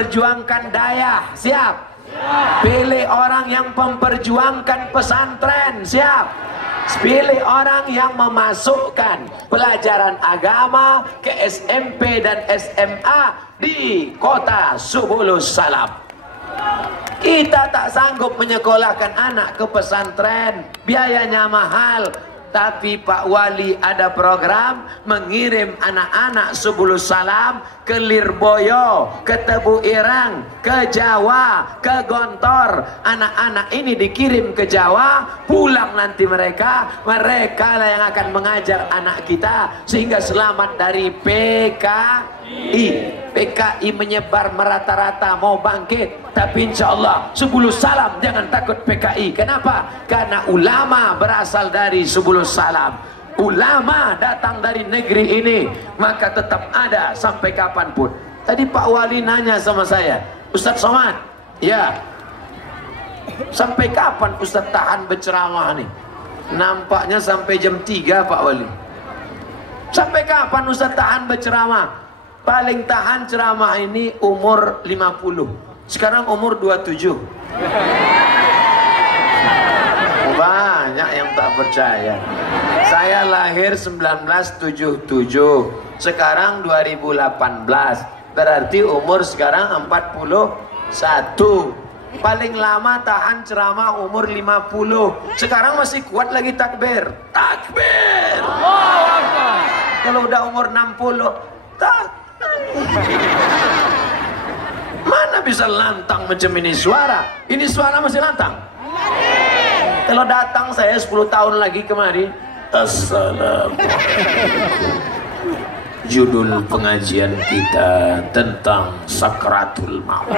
Perjuangkan daya, siap? Pilih orang yang memperjuangkan pesantren, siap? Pilih orang yang memasukkan pelajaran agama ke SMP dan SMA di kota Subulus Salam. Kita tak sanggup menyekolahkan anak ke pesantren, biayanya mahal. Tapi Pak Wali ada program mengirim anak-anak Subulus Salam ke Lirboyo, ke Tebu Irang, ke Jawa, ke Gontor. Anak-anak ini dikirim ke Jawa, pulang nanti mereka lah yang akan mengajar anak kita sehingga selamat dari PKI. PKI menyebar merata-rata mau bangkit, tapi insya Allah Subulus Salam jangan takut PKI. Kenapa? Karena ulama berasal dari Subulus Salam. Ulama datang dari negeri ini, maka tetap ada sampai kapanpun. Tadi Pak Wali nanya sama saya, Ustadz Somad, ya, sampai kapan Ustadz tahan berceramah nih? Nampaknya sampai jam 3 Pak Wali. Sampai kapan Ustadz tahan berceramah? Paling tahan ceramah ini umur 50. Sekarang umur 27. Banyak yang tak percaya. Saya lahir 1977. Sekarang 2018. Berarti umur sekarang 41. Paling lama tahan ceramah umur 50. Sekarang masih kuat lagi takbir. Takbir. Kalau udah umur 60, tak. Mana bisa lantang macam ini suara? Ini suara masih lantang. Kalau datang saya 10 tahun lagi kemari, Assalamualaikum. Judul pengajian kita tentang sakratul maut.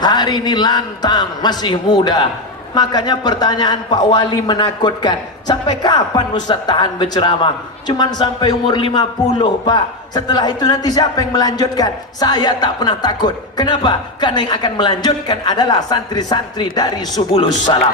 Hari ini lantang, masih muda. Makanya pertanyaan Pak Wali menakutkan. Sampai kapan Ustaz tahan berceramah? Cuman sampai umur 50 Pak. Setelah itu nanti siapa yang melanjutkan? Saya tak pernah takut. Kenapa? Karena yang akan melanjutkan adalah santri-santri dari Subulus Salam.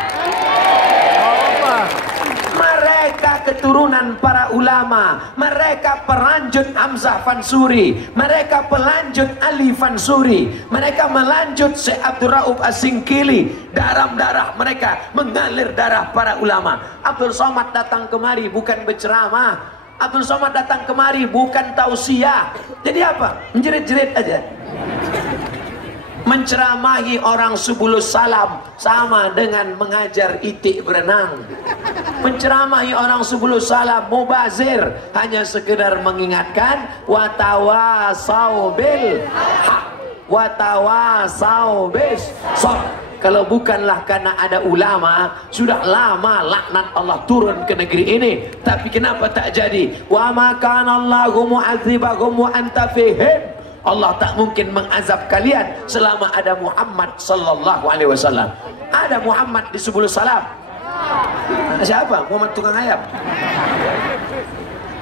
Mereka keturunan para ulama. Mereka pelanjut Hamzah Fansuri. Mereka pelanjut Ali Fansuri. Mereka melanjut Syekh Abdul Rauf As-Singkili. Darah mereka mengalir darah para ulama. Abdul Somad datang kemari bukan berceramah. Abdul Somad datang kemari bukan tausiah. Jadi apa? Menjerit-jerit aja. Menceramahi orang Subulus Salam sama dengan mengajar itik berenang. Menceramahi orang Subulus Salam mubazir, hanya sekedar mengingatkan watawasau bil haq watawasau bis sabr. Kalau bukanlah karena ada ulama, sudah lama laknat Allah turun ke negeri ini. Tapi kenapa tak jadi? Wa ma kana Allahu mu'adzibahum wa anta fihim. Allah tak mungkin mengazab kalian selama ada Muhammad sallallahu alaihi wasallam. Ada Muhammad di Subulus Salam. Siapa? Muhammad tukang ayam.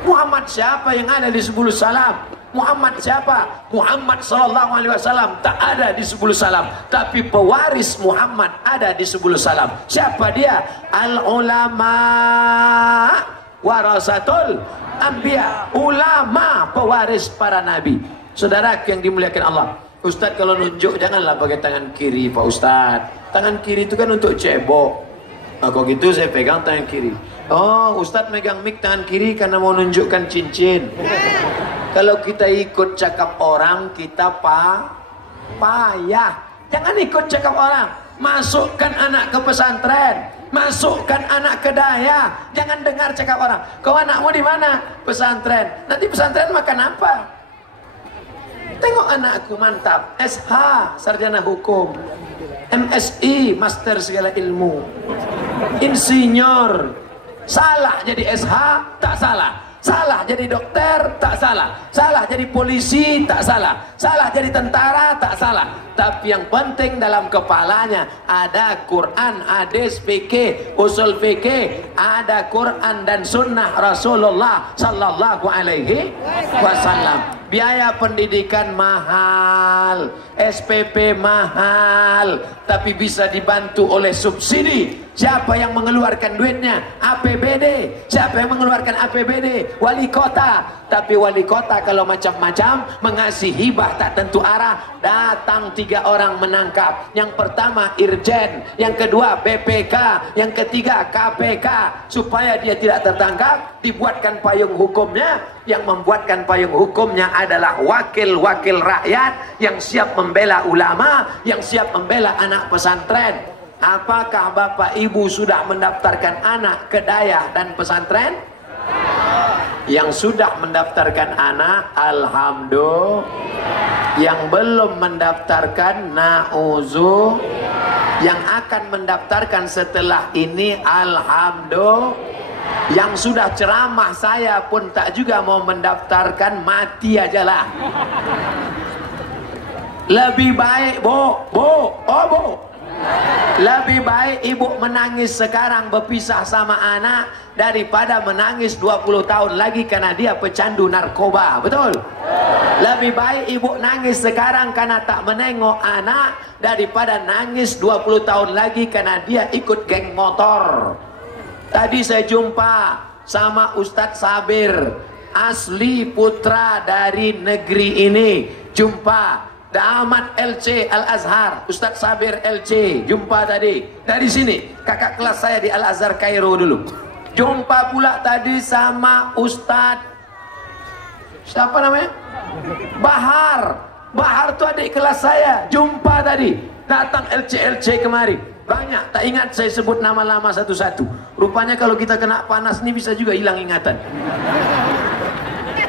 Muhammad siapa yang ada di Subulus Salam? Muhammad siapa? Muhammad sallallahu alaihi wasallam tak ada di Subulus Salam, tapi pewaris Muhammad ada di Subulus Salam. Siapa dia? Al ulama warasatul anbiya. Ulama pewaris para nabi. Saudara yang dimuliakan Allah, Ustadz kalau nunjuk janganlah pakai tangan kiri Pak Ustadz. Tangan kiri itu kan untuk cebok. Nah, kalau gitu saya pegang tangan kiri. Oh, Ustadz megang mic tangan kiri karena mau nunjukkan cincin. Kalau kita ikut cakap orang, kita payah. Jangan ikut cakap orang. Masukkan anak ke pesantren. Masukkan anak ke daya. Jangan dengar cakap orang. Kau anakmu di mana? Pesantren. Nanti pesantren makan apa? Tengok anakku mantap, SH, sarjana hukum, MSI, master segala ilmu, insinyur. Salah jadi SH, tak salah. Salah jadi dokter, tak salah. Salah jadi polisi, tak salah. Salah jadi tentara, tak salah. Tapi yang penting dalam kepalanya ada Quran, hadis, fikih, usul fikih, ada Quran dan sunnah Rasulullah sallallahu alaihi wasallam. Biaya pendidikan mahal. mahal, SPP mahal, tapi bisa dibantu oleh subsidi. Siapa yang mengeluarkan duitnya? APBD. Siapa yang mengeluarkan APBD? Wali kota. Tapi wali kota kalau macam-macam mengasih hibah tak tentu arah, datang 3 orang menangkap. Yang pertama Irjen, yang kedua BPK, yang ketiga KPK. Supaya dia tidak tertangkap, dibuatkan payung hukumnya. Yang membuatkan payung hukumnya adalah wakil-wakil rakyat yang siap membela ulama, yang siap membela anak pesantren. Apakah Bapak Ibu sudah mendaftarkan anak ke dayah dan pesantren? Yang sudah mendaftarkan anak, alhamdulillah. Yang belum mendaftarkan, na'udzu. Yang akan mendaftarkan setelah ini, alhamdulillah. Yang sudah ceramah saya pun tak juga mau mendaftarkan, mati aja lah. Lebih baik, Bu. Lebih baik ibu menangis sekarang berpisah sama anak daripada menangis 20 tahun lagi karena dia pecandu narkoba. Betul? Lebih baik ibu nangis sekarang karena tak menengok anak daripada nangis 20 tahun lagi karena dia ikut geng motor. Tadi saya jumpa sama Ustadz Sabir, asli putra dari negeri ini. Jumpa Damat LC Al-Azhar, Ustadz Sabir LC, jumpa tadi. Dari sini, kakak kelas saya di Al-Azhar Kairo dulu. Jumpa pula tadi sama Ustadz, siapa namanya? Bahar tuh adik kelas saya. Jumpa tadi, datang LC kemari. Banyak, tak ingat saya sebut nama lama satu-satu. Rupanya kalau kita kena panas nih bisa juga hilang ingatan.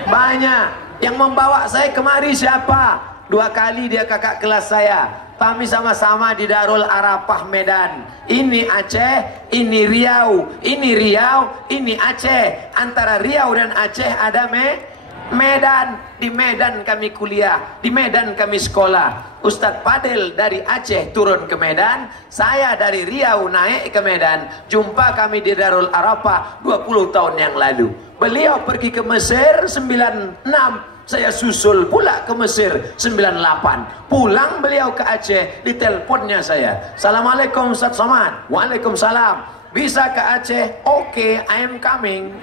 Banyak. Yang membawa saya kemari siapa? 2 kali dia kakak kelas saya. Kami sama-sama di Darul Arafah Medan. Ini Aceh, ini Riau. Ini Riau, ini Aceh. Antara Riau dan Aceh ada Medan. Di Medan kami kuliah, di Medan kami sekolah. Ustadz Fadel dari Aceh turun ke Medan, saya dari Riau naik ke Medan. Jumpa kami di Darul Arafah 20 tahun yang lalu. Beliau pergi ke Mesir 96. Saya susul pula ke Mesir 98. Pulang beliau ke Aceh, diteleponnya saya. Assalamualaikum Ustaz Somad. Waalaikumsalam. Bisa ke Aceh? Oke, I am coming.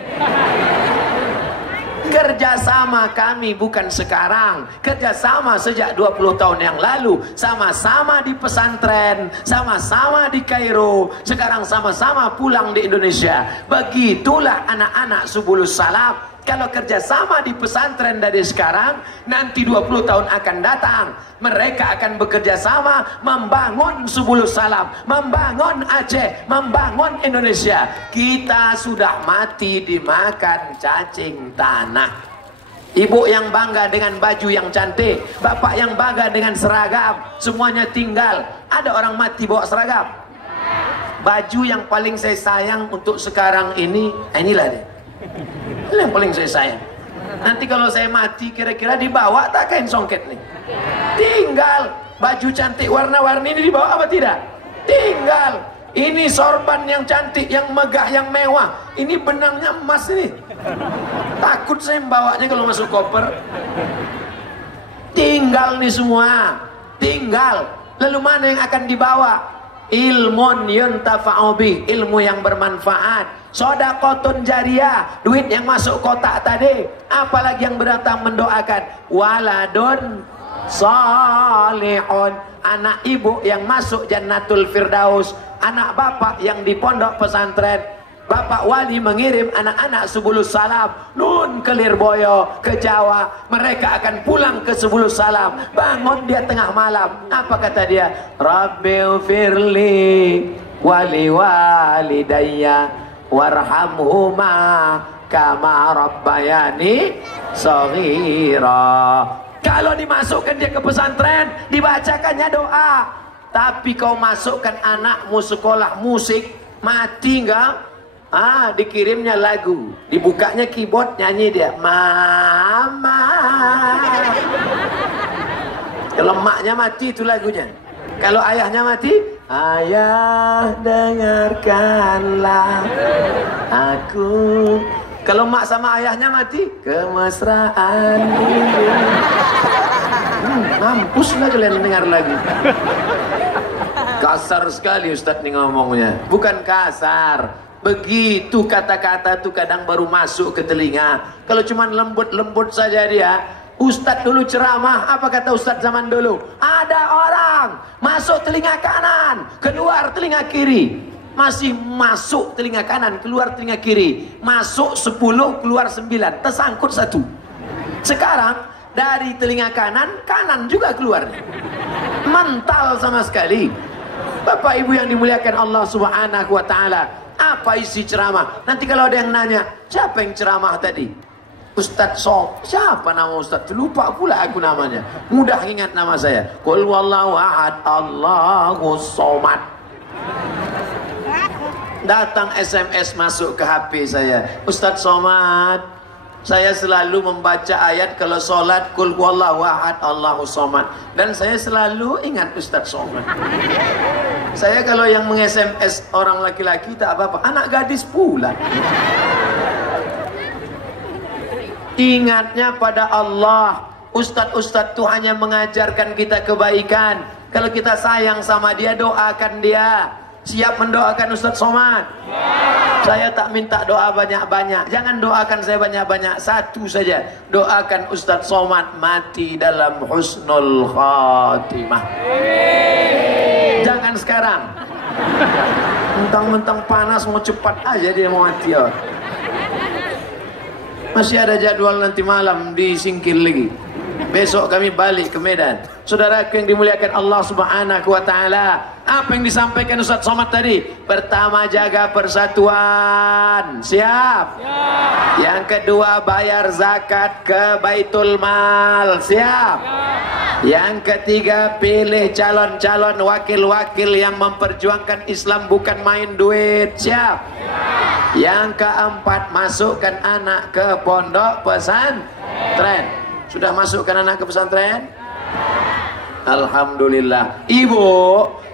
Kerjasama kami bukan sekarang, kerjasama sejak 20 tahun yang lalu. Sama-sama di pesantren, sama-sama di Kairo, sekarang sama-sama pulang di Indonesia. Begitulah anak-anak Subulus Salam. Kalau kerjasama di pesantren dari sekarang, nanti 20 tahun akan datang, mereka akan bekerja sama membangun Subulus Salam, membangun Aceh, membangun Indonesia. Kita sudah mati dimakan cacing tanah. Ibu yang bangga dengan baju yang cantik, bapak yang bangga dengan seragam, semuanya tinggal. Ada orang mati bawa seragam. Baju yang paling saya sayang untuk sekarang ini, inilah dia. Ini yang paling saya sayang. Nanti kalau saya mati kira-kira dibawa tak kain songket nih? Tinggal. Baju cantik warna-warni ini dibawa apa tidak? Tinggal. Ini sorban yang cantik, yang megah, yang mewah. Ini benangnya emas ini. Takut saya membawanya kalau masuk koper. Tinggal nih semua. Tinggal. Lalu mana yang akan dibawa? Ilmun yuntafa'u bih, ilmu yang bermanfaat. Shadaqatun jariyah, duit yang masuk kotak tadi. Apalagi yang berdatang mendoakan waladun salihun, anak ibu yang masuk Jannatul Firdaus, anak bapak yang di pondok pesantren. Bapak wali mengirim anak-anak Subulus Salam nun ke Lirboyo, ke Jawa. Mereka akan pulang ke Subulus Salam. Bangun dia tengah malam. Apa kata dia? Rabbighfirli wali walidayya warhamhuma kama rabbayani shaghira. Kalau dimasukkan dia ke pesantren, dibacakannya doa. Tapi kau masukkan anakmu sekolah musik, mati enggak? Dikirimnya lagu, dibukanya keyboard, nyanyi dia mama. Kalau emaknya mati itu lagunya. Kalau ayahnya mati, ayah dengarkanlah aku. Kalau emak sama ayahnya mati, kemesraan ini. Mampus lah kalian dengar lagi. Kasar sekali Ustadz nih ngomongnya. Bukan kasar, begitu kata-kata tuh kadang baru masuk ke telinga. Kalau cuman lembut-lembut saja dia. Ustadz dulu ceramah, apa kata Ustadz zaman dulu? Ada orang masuk telinga kanan, keluar telinga kiri. Masih masuk telinga kanan, keluar telinga kiri. Masuk 10, keluar 9, tersangkut 1. Sekarang dari telinga kanan juga keluar. Mental sama sekali. Bapak Ibu yang dimuliakan Allah Subhanahu wa taala, apa isi ceramah? Nanti kalau ada yang nanya, siapa yang ceramah tadi? Ustadz siapa nama Ustadz? Lupa pula aku namanya. Mudah ingat nama saya. Qul wallahu ahad, Allahus somad. Datang SMS masuk ke HP saya. Ustadz Somad, saya selalu membaca ayat kalau sholat Qul wallahu ahad, Allahus somad. Dan saya selalu ingat Ustadz Somad. Saya kalau yang meng-SMS orang laki-laki tak apa-apa, anak gadis pula. Ingatnya pada Allah. Ustadz-ustadz itu hanya mengajarkan kita kebaikan. Kalau kita sayang sama dia, doakan dia. Siap mendoakan Ustadz Somad? Saya tak minta doa banyak-banyak. Jangan doakan saya banyak-banyak, satu saja. Doakan Ustadz Somad mati dalam husnul khatimah. Jangan sekarang. Mentang-mentang panas mau cepat aja dia mau mati ya. Masih ada jadwal nanti malam di Singkil lagi. Besok kami balik ke Medan. Saudaraku yang dimuliakan Allah Subhanahu wa taala, apa yang disampaikan Ustadz Somad tadi? Pertama, jaga persatuan. Siap? Siap. Yang kedua, bayar zakat ke Baitul Mal. Siap? Siap. Yang ketiga, pilih calon-calon wakil-wakil yang memperjuangkan Islam, bukan main duit. Siap? Siap. Yang keempat, masukkan anak ke pondok pesantren. Sudah masukkan anak ke pesantren? Alhamdulillah. Ibu,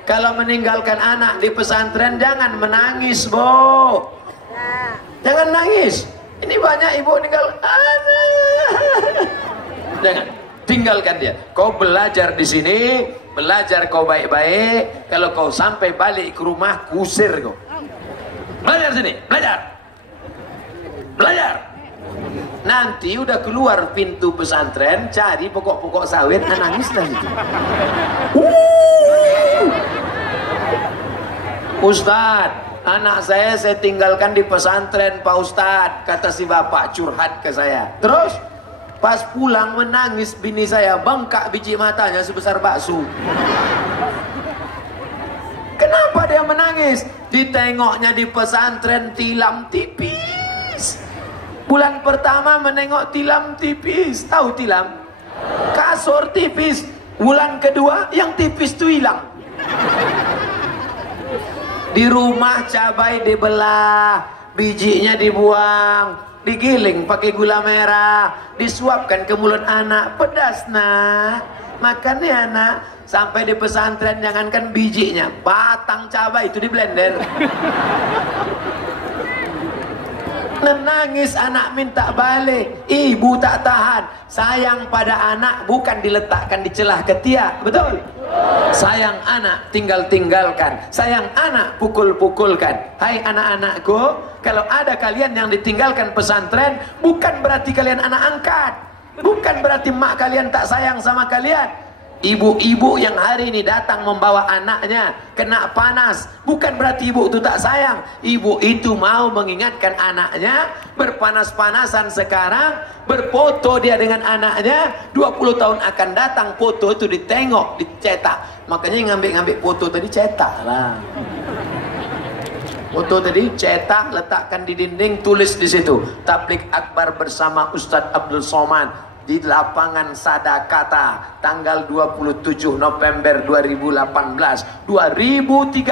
kalau meninggalkan anak di pesantren jangan menangis, Bu. Jangan nangis. Ini banyak ibu meninggal anak. Jangan. Tinggalkan dia. Kau belajar di sini, belajar kau baik-baik. Kalau kau sampai balik ke rumah, kusir kau. Belajar sini, belajar. Belajar. Nanti udah keluar pintu pesantren, cari pokok-pokok sawit, nangislah itu. Ustadz, anak saya tinggalkan di pesantren Pak Ustadz, kata si bapak curhat ke saya. Terus pas pulang menangis bini saya, bengkak biji matanya sebesar bakso. Kenapa dia menangis? Ditengoknya di pesantren tilam tipis. Bulan pertama menengok tilam tipis. Tahu tilam? Kasur tipis. Bulan kedua yang tipis itu hilang. Di rumah cabai dibelah, bijinya dibuang, digiling pakai gula merah, disuapkan ke mulut anak. Pedas nak, makan ya anak. Sampai di pesantren jangankan bijinya, batang cabai itu di blender. Menangis anak minta balik, ibu tak tahan. Sayang pada anak bukan diletakkan di celah ketiak, betul? Sayang anak tinggalkan, sayang anak pukul-pukulkan. Hai anak-anakku, kalau ada kalian yang ditinggalkan pesantren, bukan berarti kalian anak angkat, bukan berarti mak kalian tak sayang sama kalian. Ibu-ibu yang hari ini datang membawa anaknya kena panas, bukan berarti ibu itu tak sayang. Ibu itu mau mengingatkan anaknya, berpanas-panasan sekarang, berfoto dia dengan anaknya, 20 tahun akan datang foto itu ditengok, dicetak. Makanya ngambil foto tadi cetak lah. Foto tadi cetak, letakkan di dinding, tulis di situ Tabligh Akbar bersama Ustadz Abdul Somad di lapangan Sadakata tanggal 27 November 2018 2038.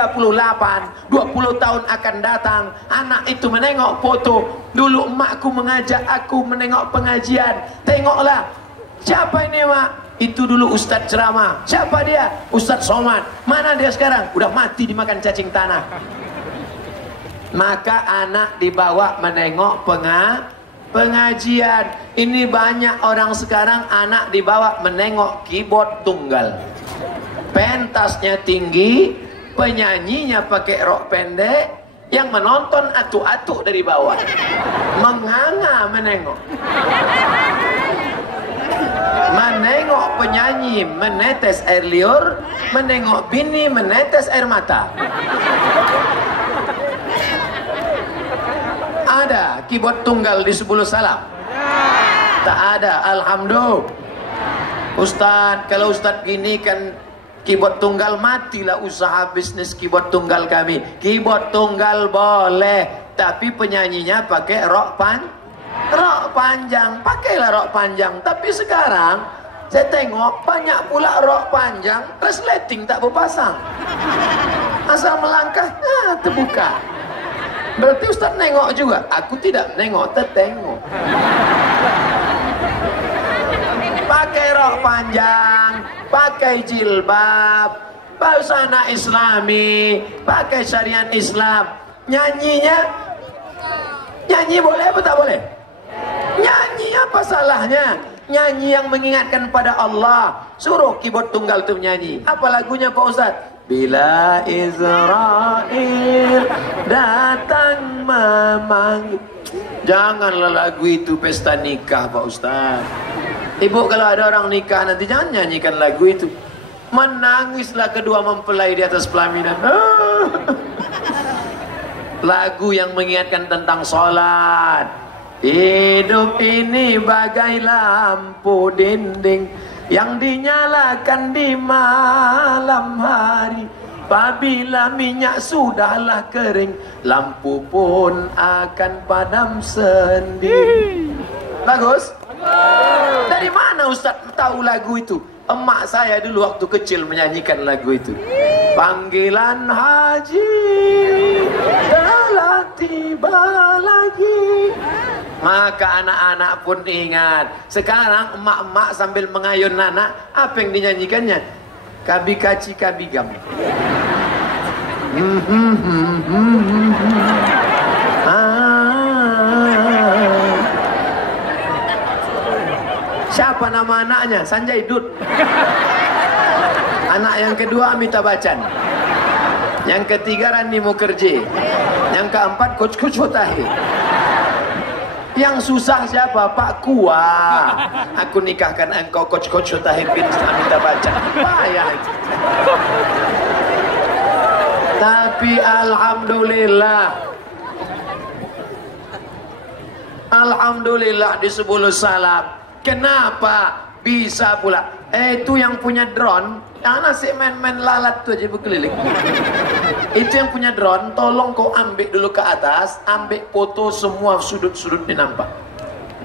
20 tahun akan datang, anak itu menengok foto. Dulu emakku mengajak aku menengok pengajian, tengoklah siapa ini mak, itu dulu Ustadz ceramah. Siapa dia? Ustadz Somad. Mana dia sekarang? Udah mati dimakan cacing tanah. Maka anak dibawa menengok pengajian. Ini banyak orang sekarang anak dibawa menengok keyboard tunggal. Pentasnya tinggi, penyanyinya pakai rok pendek, yang menonton atuk-atuk dari bawah. Menganga menengok. Menengok penyanyi menetes air liur, menengok bini menetes air mata. Ada keyboard tunggal di 10 salam? Tak ada, alhamdulillah. Ustaz, kalau Ustaz gini kan keyboard tunggal, matilah usaha bisnis keyboard tunggal kami. Keyboard tunggal boleh, tapi penyanyinya pakai rok panjang. Pakailah rok panjang. Tapi sekarang saya tengok banyak pula rok panjang resleting tak berpasang. Asal melangkah, terbuka. Berarti Ustaz nengok juga. Aku tidak nengok, tertengok. Pakai rok panjang, pakai jilbab, busana islami, pakai syariat Islam. Nyanyinya, nyanyi boleh apa tak boleh? Nyanyi apa salahnya? Nyanyi yang mengingatkan pada Allah. Suruh keyboard tunggal itu menyanyi. Apa lagunya Pak Ustaz? Bila Israel datang memanggil. Janganlah lagu itu pesta nikah Pak Ustaz. Ibu kalau ada orang nikah nanti jangan nyanyikan lagu itu. Menangislah kedua mempelai di atas pelaminan. Lagu yang mengingatkan tentang sholat. Hidup ini bagai lampu dinding yang dinyalakan di malam hari. Apabila minyak sudahlah kering, lampu pun akan padam sendiri. Bagus? Dari mana Ustaz tahu lagu itu? Emak saya dulu waktu kecil menyanyikan lagu itu. Panggilan haji telah tiba lagi. Maka anak-anak pun ingat. Sekarang emak-emak sambil mengayun anak, apa yang dinyanyikannya? Kabi kaci kabi gam. Siapa nama anaknya? Sanjay Dutt. Anak yang kedua Amitabh Bachchan. Yang ketiga Rani Mukherjee. Yang keempat Coach Hotahir. Yang susah siapa? Pak Kua. Aku nikahkan engkau Coach Hotahir bin Amitabh Bachchan. Payah itu. Tapi Alhamdulillah di 10 salam. Kenapa bisa pula? Itu yang punya drone, yang nasi main-main lalat tuh aja berkeliling. Itu yang punya drone, tolong kau ambil dulu ke atas, ambil foto semua sudut-sudutnya nampak.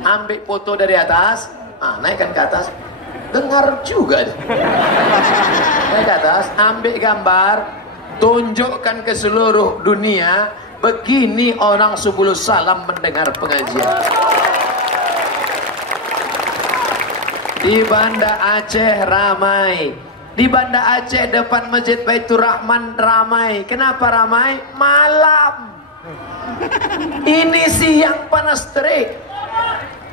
Ambil foto dari atas, naikkan ke atas, dengar juga deh. Naik ke atas, ambil gambar, tunjukkan ke seluruh dunia, begini orang 10 salam mendengar pengajian. Di Banda Aceh ramai. Di Banda Aceh depan Masjid Baitur Rahman ramai. Kenapa ramai? Malam. Ini siang panas terik.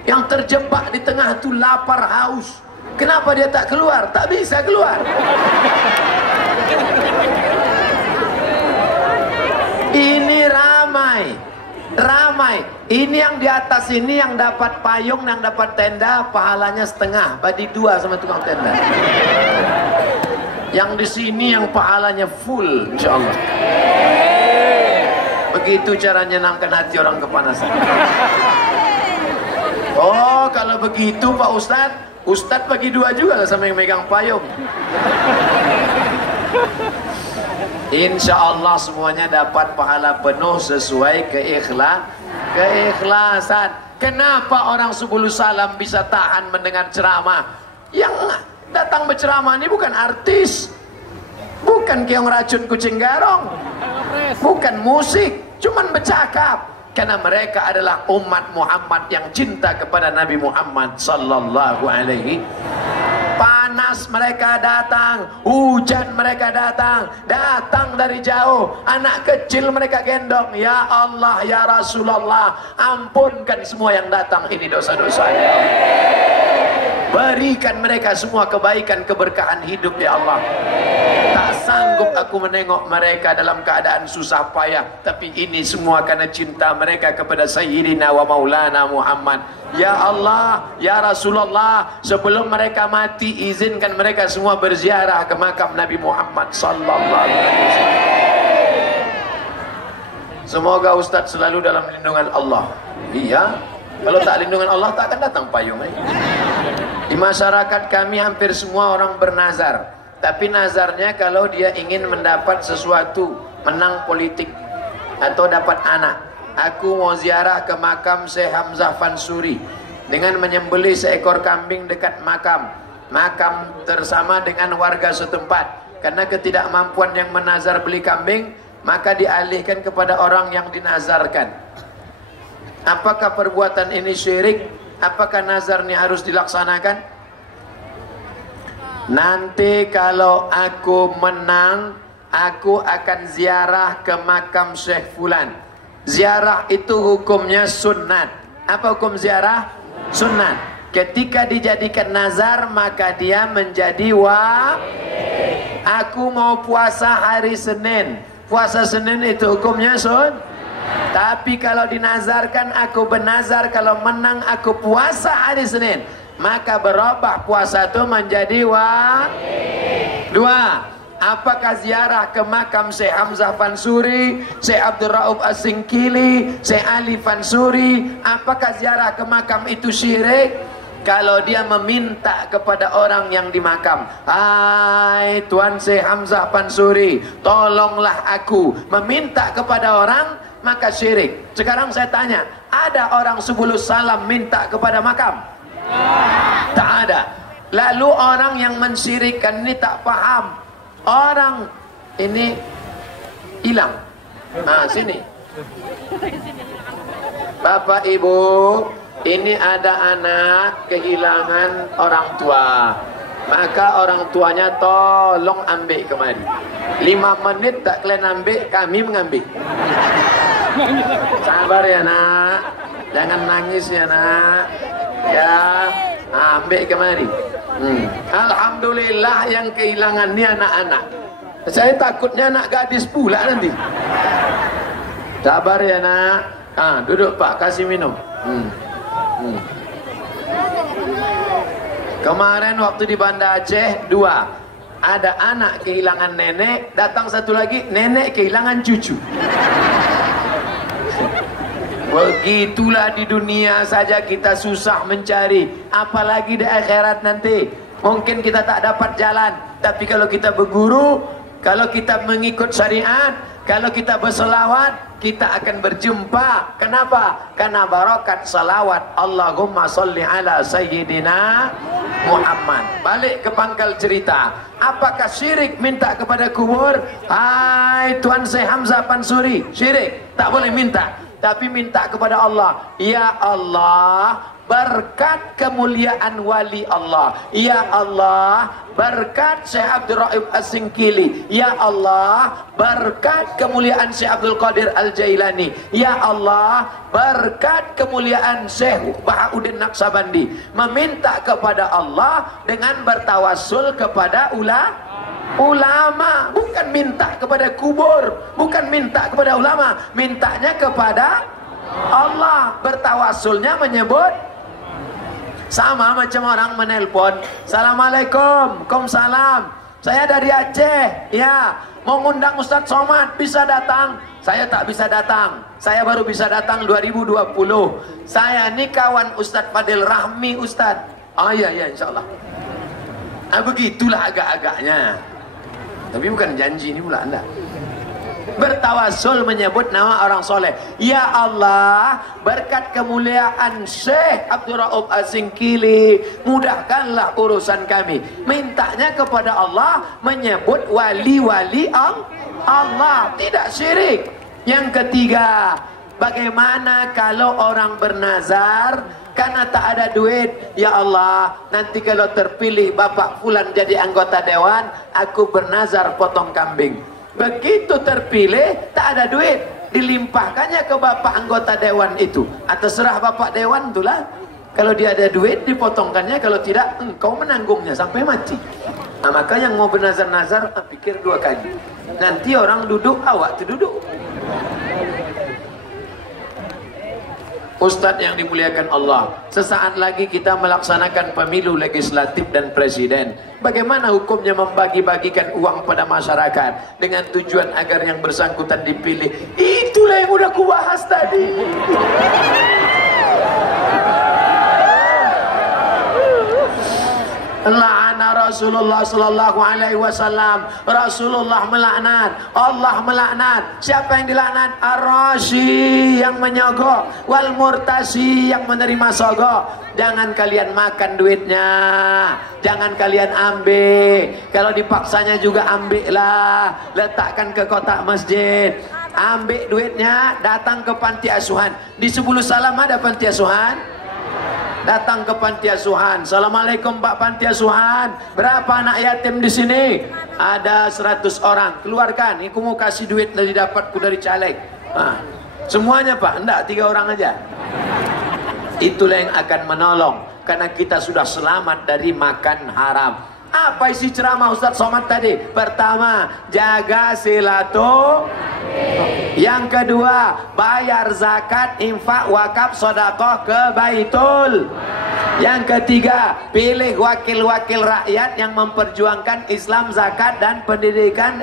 Yang terjebak di tengah itu lapar haus. Kenapa dia tak keluar? Tak bisa keluar. Ini ramai. Ini yang di atas ini yang dapat payung, yang dapat tenda, pahalanya setengah, bagi 2 sama tukang tenda. Yang di sini yang pahalanya full, insyaallah. Begitu cara menyenangkan hati orang kepanasan. Oh, kalau begitu Pak Ustadz bagi 2 juga sama yang megang payung. Insya Allah semuanya dapat pahala penuh sesuai keikhlasan. Kenapa orang 10 salam bisa tahan mendengar ceramah? Yang datang berceramah ini bukan artis, bukan keong racun kucing garong, bukan musik, cuman bercakap. Karena mereka adalah umat Muhammad yang cinta kepada Nabi Muhammad sallallahu alaihi wasallam. panas mereka datang, hujan mereka datang, datang dari jauh, anak kecil mereka gendong. Ya Allah, ya Rasulullah, ampunkan semua yang datang ini dosa-dosanya. Berikan mereka semua kebaikan, keberkahan hidup ya Allah. Tak sanggup aku menengok mereka dalam keadaan susah payah, tapi ini semua karena cinta mereka kepada Sayyidina wa Maulana Muhammad. Ya Allah, ya Rasulullah, sebelum mereka mati izinkan mereka semua berziarah ke makam Nabi Muhammad sallallahu alaihi wasallam. Semoga Ustaz selalu dalam lindungan Allah. Iya, kalau tak lindungan Allah tak akan datang payung. Di masyarakat kami hampir semua orang bernazar, tapi nazarnya kalau dia ingin mendapat sesuatu, menang politik atau dapat anak. Aku mau ziarah ke makam Syekh Hamzah Fansuri dengan menyembelih seekor kambing dekat makam tersama dengan warga setempat. Karena ketidakmampuan yang menazar beli kambing, maka dialihkan kepada orang yang dinazarkan. Apakah perbuatan ini syirik? Apakah nazar ini harus dilaksanakan? Nanti kalau aku menang, aku akan ziarah ke makam Syekh Fulan. Ziarah itu hukumnya sunat. Apa hukum ziarah? Sunat. Ketika dijadikan nazar, maka dia menjadi wajib. Aku mau puasa hari Senin. Puasa Senin itu hukumnya sunat. Tapi kalau dinazarkan, aku bernazar kalau menang aku puasa hari Senin, maka berubah puasa itu menjadi wajib. Dua, apakah ziarah ke makam Syekh Hamzah Fansuri, Syekh Abdul Rauf As-Singkili, Syekh Ali Fansuri, apakah ziarah ke makam itu syirik? Kalau dia meminta kepada orang yang di makam, hai Tuan Syekh Hamzah Fansuri, tolonglah aku, meminta kepada orang, maka syirik. Sekarang saya tanya, ada orang sebelum salam minta kepada makam? Tak ada. Lalu orang yang mensyirikkan ini tak paham. Orang ini hilang. Nah, sini. Bapak Ibu, ini ada anak kehilangan orang tua. Maka orang tuanya tolong ambil kemari. 5 menit tak kalian ambil, kami mengambil. Sabar ya nak, jangan nangis ya nak. Ya, ambil kemari. Alhamdulillah yang kehilangan ni anak-anak. Saya takutnya anak gadis pula nanti. Sabar ya nak. Duduk Pak, kasih minum. Kemarin waktu di Banda Aceh 2, ada anak kehilangan nenek, datang satu lagi nenek kehilangan cucu. Begitulah di dunia saja kita susah mencari, apalagi di akhirat nanti. Mungkin kita tak dapat jalan, tapi kalau kita berguru, kalau kita mengikut syariat, kalau kita berselawat, kita akan berjumpa. Kenapa? Karena barakat salawat. Allahumma salli ala Sayyidina Muhammad. Balik ke pangkal cerita. Apakah syirik minta kepada kubur? Hai Tuan Syekh Hamzah Fansuri, syirik. Tak boleh minta. Tapi minta kepada Allah. Ya Allah, berkat kemuliaan wali Allah. Ya Allah, berkat Syekh Abdul Rauf As-Singkili. Ya Allah, berkat kemuliaan Syekh Abdul Qadir Al-Jailani. Ya Allah, berkat kemuliaan Syekh Bahauddin Naqsabandi. Meminta kepada Allah dengan bertawassul kepada ulama, bukan minta kepada kubur, bukan minta kepada ulama, mintanya kepada Allah. Bertawassulnya menyebut sama macam orang menelpon, Assalamualaikum, Waalaikumsalam, saya dari Aceh, ya, mau ngundang Ustadz Somad, bisa datang? Saya tak bisa datang, saya baru bisa datang 2020. Saya ini kawan Ustadz Fadil Rahmi Ustadz. Oh iya insyaallah. Begitulah agak-agaknya. Tapi bukan janji ini pula anda. Bertawassul menyebut nama orang soleh. Ya Allah, berkat kemuliaan Syekh Abdul Rauf As-Singkili, mudahkanlah urusan kami. Mintanya kepada Allah, menyebut wali-wali Allah, tidak syirik. Yang ketiga, bagaimana kalau orang bernazar karena tak ada duit. Ya Allah, nanti kalau terpilih Bapak Fulan jadi anggota dewan, aku bernazar potong kambing. Begitu terpilih, tak ada duit, dilimpahkannya ke Bapak anggota dewan itu. Terserah Bapak dewan itulah. Kalau dia ada duit, dipotongkannya. Kalau tidak, engkau menanggungnya sampai mati. Nah, maka yang mau bernazar-nazar, pikir 2 kali. Nanti orang duduk, awak terduduk. Ustadz yang dimuliakan Allah, sesaat lagi kita melaksanakan pemilu legislatif dan presiden. Bagaimana hukumnya membagi-bagikan uang pada masyarakat dengan tujuan agar yang bersangkutan dipilih? Itulah yang udah kubahas tadi. La'ana Rasulullah sallallahu alaihi wasallam. Rasulullah melaknat, Allah melaknat. Siapa yang dilaknat? Ar-rashi, yang menyogok, wal murtasi, yang menerima sogok. Jangan kalian makan duitnya, jangan kalian ambil. Kalau dipaksanya juga ambillah, letakkan ke kotak masjid. Ambil duitnya, datang ke panti asuhan. Di 10 Salam ada panti asuhan. Datang ke panti asuhan. Assalamualaikum Pak panti asuhan, berapa anak yatim di sini? Ada 100 orang. Keluarkan, aku mau kasih duit dari dapatku dari caleg. Semuanya Pak? Enggak, 3 orang aja. Itulah yang akan menolong, karena kita sudah selamat dari makan haram. Apa isi ceramah Ustadz Somad tadi? Pertama, jaga silaturahmi. Yang kedua, bayar zakat, infak, wakaf, sedekah ke Baitul. Yang ketiga, pilih wakil-wakil rakyat yang memperjuangkan Islam, zakat, dan pendidikan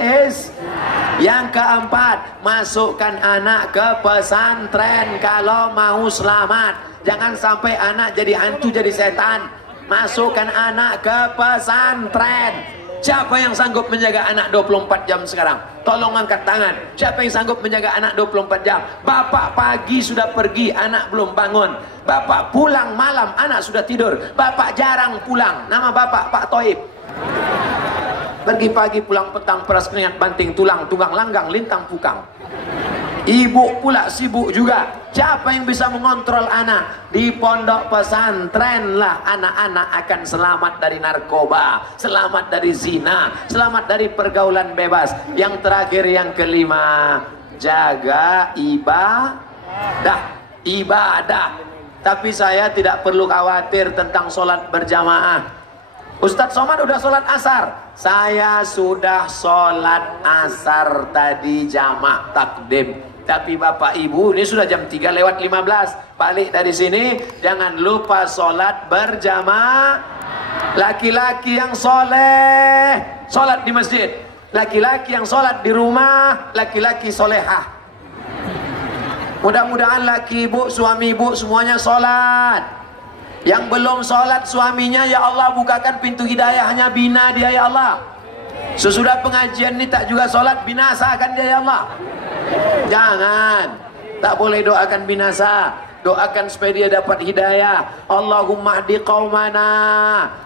Yang keempat, masukkan anak ke pesantren kalau mau selamat. Jangan sampai anak jadi hantu, jadi setan. Masukkan anak ke pesantren. Siapa yang sanggup menjaga anak 24 jam sekarang? Tolong angkat tangan. Siapa yang sanggup menjaga anak 24 jam? Bapak pagi sudah pergi, anak belum bangun. Bapak pulang malam, anak sudah tidur. Bapak jarang pulang. Nama bapak Pak Toib. Pergi pagi, pulang petang, peras keringat, banting tulang, tunggang langgang, lintang pukang. Ibu pula sibuk juga. Siapa yang bisa mengontrol anak? Di pondok pesantren lah anak-anak akan selamat dari narkoba, selamat dari zina, selamat dari pergaulan bebas. Yang terakhir, yang kelima, jaga ibadah. Tapi saya tidak perlu khawatir tentang sholat berjamaah. Ustadz Somad udah sholat asar. Saya sudah sholat asar tadi jamaah takdim. Tapi Bapak Ibu, ini sudah jam 3 lewat 15. Balik dari sini, jangan lupa sholat berjamaah. Laki-laki yang soleh, sholat di masjid. Laki-laki yang sholat di rumah, laki-laki solehah. Mudah-mudahan laki ibu, suami ibu semuanya sholat. Yang belum sholat suaminya, ya Allah bukakan pintu hidayahnya, bina dia ya Allah. Sesudah pengajian ini tak juga sholat, binasakan dia ya Allah. Jangan, tak boleh doakan binasa. Doakan supaya dia dapat hidayah. Allahumma hdi qaumana,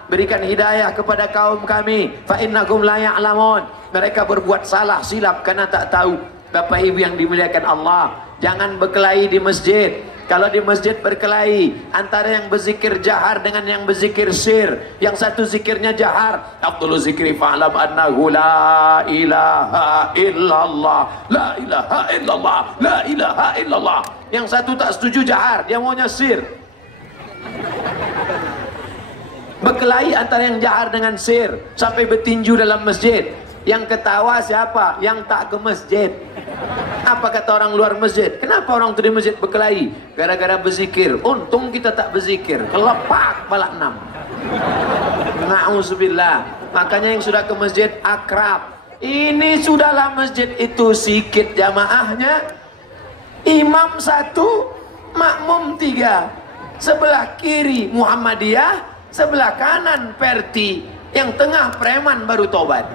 berikan hidayah kepada kaum kami. Fa innahum la ya'lamun, mereka berbuat salah silap karena tak tahu. Bapak Ibu yang dimuliakan Allah, jangan berkelahi di masjid. Kalau di masjid berkelahi antara yang berzikir jahar dengan yang berzikir sir. Yang satu zikirnya jahar, afdhalu zikri fa'lam annahu la ilaha illallah, la ilaha illallah, la ilaha illallah. Yang satu tak setuju jahar, dia maunya sir. Berkelahi antara yang jahar dengan sir sampai bertinju dalam masjid. Yang ketawa siapa? Yang tak ke masjid. Apa kata orang luar masjid? Kenapa orang tu di masjid berkelahi? Gara-gara berzikir. Untung kita tak berzikir, kelepak balak 6. Na'udzubillah. Makanya yang sudah ke masjid akrab. Ini sudahlah masjid itu sikit jamaahnya. Imam 1, makmum 3. Sebelah kiri Muhammadiyah, sebelah kanan Perti, yang tengah preman baru tobat.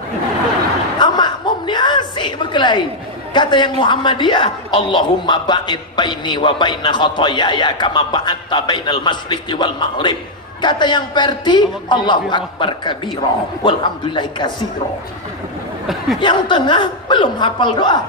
Makmum ni asik berkelahi. Kata yang Muhammadiyah, Allahumma ba'id baini wa baina khotoyaya kama ba'atta bainal masyriqi wal maghrib. Kata yang Perti, Allahu akbar kabira walhamdulillahi katsira. Yang tengah belum hafal doa.